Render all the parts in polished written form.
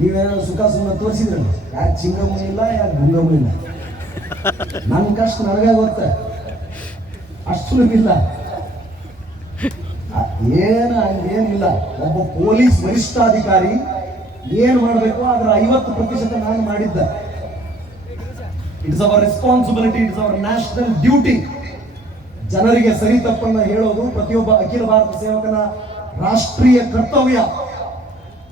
ನೀವೇನಾದ್ರು ಸುಖ ಸುಮ್ಮನೆ ತೋರಿಸಿದ್ರಲ್ಲ, ಯಾಕೆ ಚಿಂಗಮ್ಮೂ ಇಲ್ಲ, ಯಾಕೆ ಗುಂಗಮ್ಮೂ ಇಲ್ಲ. ನನ್ನ ಕಷ್ಟ ನನಗೆ ಗೊತ್ತೆ, ಅಷ್ಟು ಸುಲಭಿಲ್ಲ. ಹಂಗೇನಿಲ್ಲ. ಒಬ್ಬ ಪೊಲೀಸ್ ವರಿಷ್ಠಾಧಿಕಾರಿ ಏನ್ ಮಾಡಬೇಕು ಅದರ 50% ನಾನು ಮಾಡಿದ್ದೆ. It's our responsibility, it's our national duty. ಜನರಿಗೆ ಸರಿ ತಪ್ಪನ್ನ ಹೇಳೋದು ಪ್ರತಿಯೊಬ್ಬ ಅಖಿಲ ಭಾರತ ಸೇವಕನ ರಾಷ್ಟ್ರೀಯ ಕರ್ತವ್ಯ.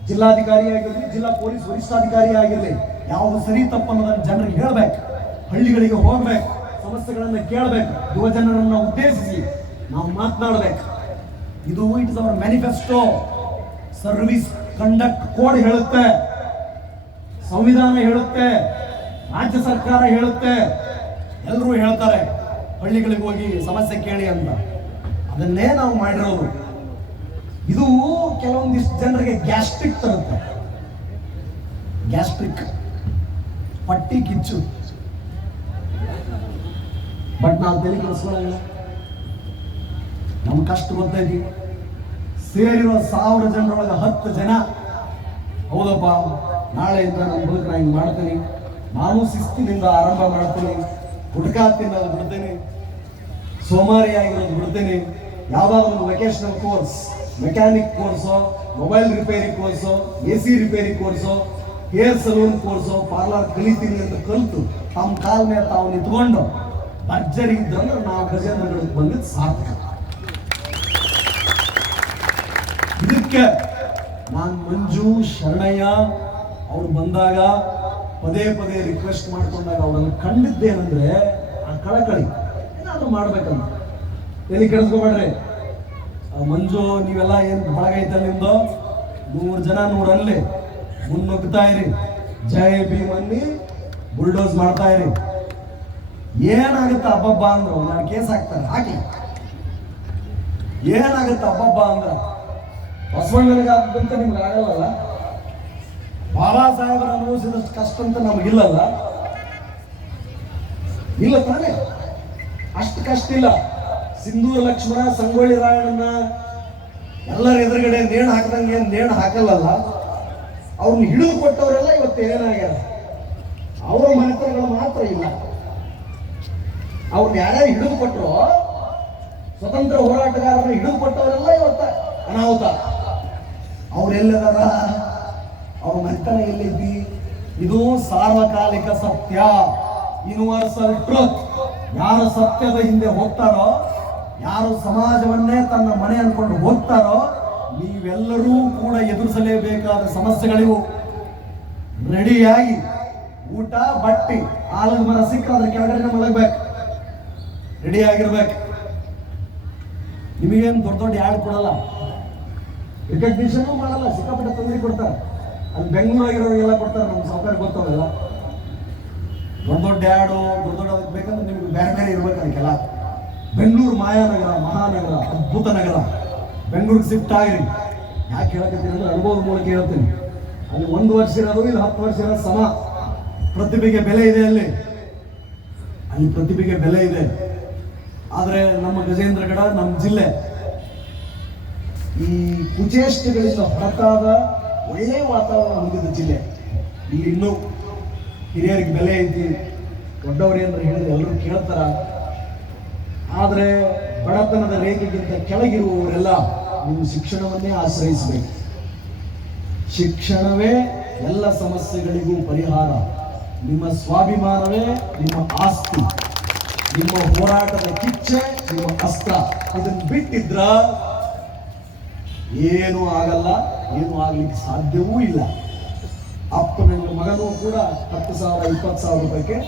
ಜಿಲ್ಲಾಧಿಕಾರಿ ಆಗಿರಲಿ, ಜಿಲ್ಲಾ ಪೊಲೀಸ್ ವರಿಷ್ಠಾಧಿಕಾರಿ ಆಗಿರಲಿ, ಯಾವುದು ಸರಿ ತಪ್ಪನ್ನೋದನ್ನು ಜನರಿಗೆ ಹೇಳ್ಬೇಕು, ಹಳ್ಳಿಗಳಿಗೆ ಹೋಗ್ಬೇಕು, ಸಮಸ್ಯೆಗಳನ್ನ ಕೇಳಬೇಕು, ಯುವ ಜನರನ್ನ ಉದ್ದೇಶಿಸಿ ನಾವು ಮಾತನಾಡಬೇಕು. ಇದು it's hour manifesto. Service conduct code ಹೇಳುತ್ತೆ, ಸಂವಿಧಾನ ಹೇಳುತ್ತೆ, ರಾಜ್ಯ ಸರ್ಕಾರ ಹೇಳುತ್ತೆ, ಎಲ್ಲರೂ ಹೇಳ್ತಾರೆ ಹಳ್ಳಿಗಳಿಗೆ ಹೋಗಿ ಸಮಸ್ಯೆ ಕೇಳಿ ಅಂತ. ಅದನ್ನೇ ನಾವು ಮಾಡಿರೋದು. ಇದು ಕೆಲವೊಂದಿಷ್ಟು ಜನರಿಗೆ ಗ್ಯಾಸ್ಟ್ರಿಕ್ ತರುತ್ತೆ. ಗ್ಯಾಸ್ಟ್ರಿಕ್, ಪಟ್ಟಿ ಕಿಚ್ಚು. ಬಟ್ ನಾವು ತಲೆ ಕೆಡಿಸ್ಕೊಳ್ಳಲ್ಲ. ನಮ್ಮ ಕಷ್ಟ ಗೊತ್ತೈತಿ. ಸೇರಿರೋ 1000 ಜನರೊಳಗೆ 10 ಜನ ಹೌದಪ್ಪ ನಾಳೆಯಿಂದ ನನ್ನ ಬದುಕು ನಾನು ಹಿಂಗೆ ಮಾಡ್ತೀನಿ, ನಾನು ಶಿಸ್ತಿನಿಂದ ಆರಂಭ ಮಾಡ್ತೀನಿ, ಗುಟ್ಕಾ ತಿನ್ನೋದು ಬಿಡ್ತೀನಿ, ಸೋಮಾರಿ ಆಗಿರೋದು ಬಿಡ್ತೀನಿ, ಯಾವುದಾದ್ರು ಒಂದು vocational course, mechanic course, mobile repair course, AC repair course, hair salon course, parlour ಕಲಿತೀನಿ ಅಂತ ಕಲಿತು ತಮ್ಮ ಕಾಲ ಮೇಲೆ ತಾವು ನಿಂತ್ಕೊಂಡು ಭರ್ಜರಿ ಇದ್ದಂದ್ರೆ ನಾವು ಗಜೇಂದ್ರಗಢಕ್ಕೆ ಬಂದಿದ್ದು ಸಾರ್ಥಕ. ಇದಕ್ಕೆ ನಾನು ಮಂಜು ಶರಣಯ್ಯ ಅವ್ರು ಬಂದಾಗ ಪದೇ ಪದೇ ರಿಕ್ವೆಸ್ಟ್ ಮಾಡ್ಕೊಂಡಾಗ ಅವರನ್ನು ಕಂಡಿದ್ದೇನೆಂದ್ರೆ ಆ ಕಳಕಳಿ ಏನಾದ್ರು ಮಾಡ್ಬೇಕಂತ. ಎಲ್ಲಿ ಕೆಡಿಸ್ಕೋಬೇಡ್ರಿ. ಮಂಜು ನೀವೆಲ್ಲ ಏನು ಬಳಗೈತಲ್ಲ ನಿಮ್ದು, 100 ಜನ 100 ಅಲ್ಲಿ ಮುನ್ನುಗ್ತಾ ಇರಿ, ಜೈ ಭೀಮ್ ಅನ್ನಿ ಬುಲ್ಡೋಸ್ ಮಾಡ್ತಾ ಇರಿ. ಏನಾಗುತ್ತೆ ಹಬ್ಬಬ್ಬ ಅಂದ್ರೆ ನಾನು ಕೇಸ್ ಹಾಕ್ತಾರೆ, ಹಾಕಿ. ಏನಾಗುತ್ತೆ ಹಬ್ಬಬ್ಬ ಅಂದ್ರೆ ಬಸವಣ್ಣನಿಗೆ ಆಗದಂತ ನಿಮ್ಗೆ ಆಗಲ್ಲ. ಬಾಬಾ ಸಾಹೇಬರು ಅನುಭವಿಸಿದಷ್ಟು ಕಷ್ಟ ಅಂತ ನಮಗಿಲ್ಲಲ್ಲ. ಇಲ್ಲ ತಾನೇ, ಅಷ್ಟು ಕಷ್ಟ ಇಲ್ಲ. ಸಿಂಧೂರ ಲಕ್ಷ್ಮಣ, ಸಂಗೊಳ್ಳಿ ರಾಯಣ್ಣನ ಎಲ್ಲರ ಎದುರುಗಡೆ ನೇಣು ಹಾಕಿದಂಗೆ ಏನು ನೇಣು ಹಾಕಲ್ಲಲ್ಲ. ಅವ್ರನ್ನ ಹಿಡಿದು ಕೊಟ್ಟವರೆಲ್ಲ ಇವತ್ತು ಏನಾಗ್ಯಾರ, ಅವರ ಮನೆತನಗಳು ಮಾತ್ರ ಇಲ್ಲ. ಅವ್ರನ್ನ ಯಾರ್ಯಾರು ಹಿಡಿದು ಕೊಟ್ಟರು, ಸ್ವತಂತ್ರ ಹೋರಾಟಗಾರರನ್ನ ಹಿಡಿದು ಕೊಟ್ಟವರೆಲ್ಲ ಇವತ್ತ ಅನಾಹುತ. ಅವ್ರೆಲ್ಲದಾರ, ಅವ್ರ ಮನೆತನ ಎಲ್ಲಿದ್ದಿ? ಇದು ಸಾರ್ವಕಾಲಿಕ ಸತ್ಯ, ಯೂನಿವರ್ಸಲ್ ಟ್ರೂತ್. ಯಾರು ಸತ್ಯದ ಹಿಂದೆ ಹೋಗ್ತಾರೋ, ಯಾರು ಸಮಾಜವನ್ನೇ ತನ್ನ ಮನೆ ಅನ್ಕೊಂಡು ಹೋಗ್ತಾರೋ, ನೀವೆಲ್ಲರೂ ಕೂಡ ಎದುರಿಸಲೇಬೇಕಾದ ಸಮಸ್ಯೆಗಳಿವು. ರೆಡಿಯಾಗಿ ಊಟ, ಬಟ್ಟೆ, ಆಲದ ಮರ ಸಿಕ್ಕ ಅದ್ರ ಕೆಳಗಡೆ ಮಲಗಬೇಕು, ರೆಡಿ ಆಗಿರ್ಬೇಕು. ನಿಮಗೇನು ದೊಡ್ಡ ದೊಡ್ಡ ಯಾರು ಕೊಡಲ್ಲ, ರಿಕಗ್ನಿಷನ್ ಮಾಡಲ್ಲ, ಸಿಕ್ಕಾಪಟ್ಟೆ ತೊಂದರೆ ಕೊಡ್ತಾರೆ. ಅಲ್ಲಿ ಬೆಂಗಳೂರಾಗಿರೋರಿಗೆಲ್ಲ ಕೊಡ್ತಾರೆ, ನಮ್ಮ ಸರ್ಕಾರ ಗೊತ್ತವಲ್ಲ. ದೊಡ್ಡ ದೊಡ್ಡ ಯಾಡು ದೊಡ್ಡ ದೊಡ್ಡ ಅದಕ್ಕೆ ಬೇಕಂದ್ರೆ ನಿಮ್ಗೆ ಬೇರೆ ಬೇರೆ ಇರ್ಬೇಕು. ಅದಕ್ಕೆಲ್ಲ ಬೆಂಗಳೂರು ಮಾಯಾನಗರ, ಮಹಾನಗರ, ಅದ್ಭುತ ನಗರ. ಬೆಂಗಳೂರಿಗೆ ಶಿಫ್ಟ್ ಆಗಿರಿ. ಯಾಕೆ ಹೇಳಕತ್ತೀನಿ ಅಂದ್ರೆ ಅನುಭವದ ಮೂಲಕ ಹೇಳ್ತೀನಿ. ಅಲ್ಲಿ 1 ವರ್ಷ ಇರೋದು, ಇಲ್ಲಿ 10 ವರ್ಷ ಇರೋದು ಸಮ. ಪ್ರತಿಭೆಗೆ ಬೆಲೆ ಇದೆ ಅಲ್ಲಿ ಪ್ರತಿಭೆಗೆ ಬೆಲೆ ಇದೆ. ಆದರೆ ನಮ್ಮ ಗಜೇಂದ್ರಗಢ, ನಮ್ಮ ಜಿಲ್ಲೆ ಈ ಕುಚೇಷ್ಟಗಳಿಂದ ಹೊರತಾದ ಒಳ್ಳೆಯ ವಾತಾವರಣ ಹೊಂದಿದ ಜಿಲ್ಲೆ. ಇಲ್ಲಿ ಇನ್ನೂ ಹಿರಿಯರಿಗೆ ಬೆಲೆ ಐತಿ, ದೊಡ್ಡವರೇ ಅಂದ್ರೆ ಹೇಳಿದ್ರೆ ಎಲ್ಲರೂ ಕೇಳ್ತಾರ. ಆದರೆ ಬಡತನದ ರೇಖೆಗಿಂತ ಕೆಳಗಿರುವವರೆಲ್ಲ ನಿಮ್ಮ ಶಿಕ್ಷಣವನ್ನೇ ಆಶ್ರಯಿಸಬೇಕು. ಶಿಕ್ಷಣವೇ ಎಲ್ಲ ಸಮಸ್ಯೆಗಳಿಗೂ ಪರಿಹಾರ. ನಿಮ್ಮ ಸ್ವಾಭಿಮಾನವೇ ನಿಮ್ಮ ಆಸ್ತಿ, ನಿಮ್ಮ ಹೋರಾಟದ ಕಿಚ್ಚೆ ನಿಮ್ಮ ಅಸ್ತ್ರ. ಇದನ್ನು ಬಿಟ್ಟಿದ್ರ ಏನೂ ಆಗಲ್ಲ, ಏನೂ ಆಗ್ಲಿಕ್ಕೆ ಸಾಧ್ಯವೂ ಇಲ್ಲ. ಅಪ್ಪನ ಮಗನೂ ಕೂಡ 10,000 20,000 ರೂಪಾಯಿಗೆ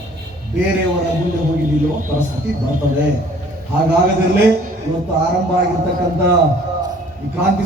ಬೇರೆಯವರ ಮುಂದೆ ಹೋಗಿ ನಿಲ್ಲುವ ಪರಿಸ್ಥಿತಿ ಬರ್ತದೆ. ಹಾಗಾಗದಿರಲಿ ಇವತ್ತು ಆರಂಭ ಆಗಿರ್ತಕ್ಕಂಥ ಈ ಕ್ರಾಂತಿ